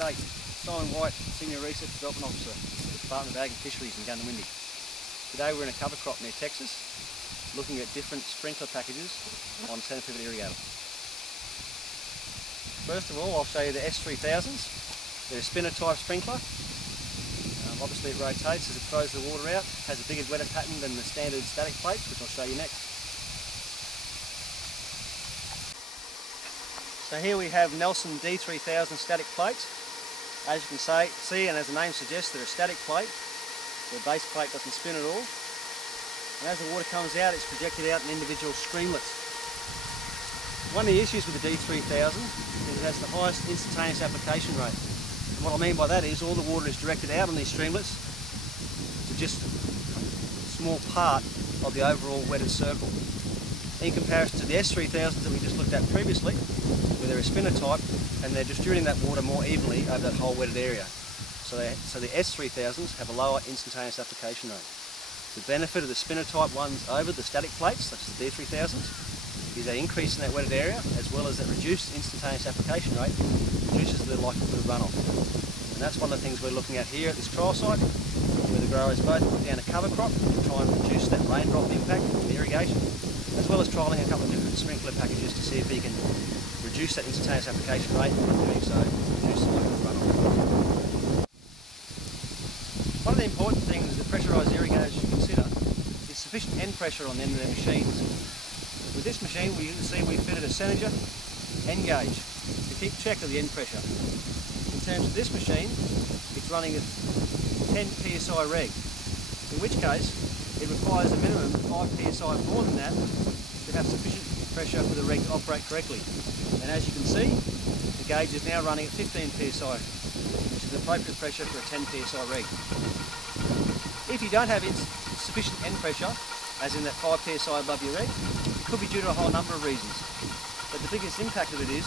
G'day, Simon White, Senior Research Development Officer, Department of Ag and Fisheries in Gundawindi. Today we're in a cover crop near Texas, looking at different sprinkler packages on centre pivot irrigator. First of all, I'll show you the S3000s. They're a spinner type sprinkler. Obviously it rotates as it throws the water out, has a bigger wetter pattern than the standard static plates, which I'll show you next. So here we have Nelson D3000 static plates. As you can see, and as the name suggests, they're a static plate. The base plate doesn't spin at all. And as the water comes out, it's projected out in individual streamlets. One of the issues with the D3000 is it has the highest instantaneous application rate. And what I mean by that is all the water is directed out on these streamlets to just a small part of the overall wetted circle. In comparison to the S3000s that we just looked at previously, where they're a spinner type and they're distributing that water more evenly over that whole wetted area. So the S3000s have a lower instantaneous application rate. The benefit of the spinner type ones over the static plates, such as the D3000s, is that increase in that wetted area, as well as that reduced instantaneous application rate, reduces the likelihood of runoff. And that's one of the things we're looking at here at this trial site, where the growers both put down a cover crop to try and reduce that raindrop impact from the irrigation, as well as trialling a couple of different sprinkler packages to see if we can reduce that instantaneous application rate, and in doing so, reduce the likelihood of runoff. One of the important things that pressurised irrigators should consider is sufficient end pressure on the end of their machines. With this machine, we can see we fitted a Senager end gauge to keep check of the end pressure. In terms of this machine, it's running at 10 psi reg, in which case it requires a minimum of 5 psi more than that to have sufficient pressure for the reg to operate correctly. And as you can see, the gauge is now running at 15 psi, which is the appropriate pressure for a 10 psi reg. If you don't have sufficient end pressure, as in that 5 psi above your reg, it could be due to a whole number of reasons. But the biggest impact of it is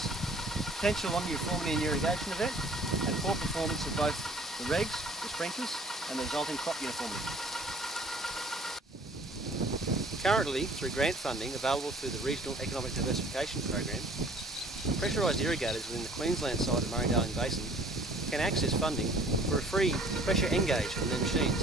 potential non-uniformity in your irrigation event and poor performance of both the regs, the sprinklers, and the resulting crop uniformity. Currently, through grant funding available through the Regional Economic Diversification Program, pressurised irrigators within the Queensland side of the Murray-Darling Basin can access funding for a free pressure end gauge on their machines.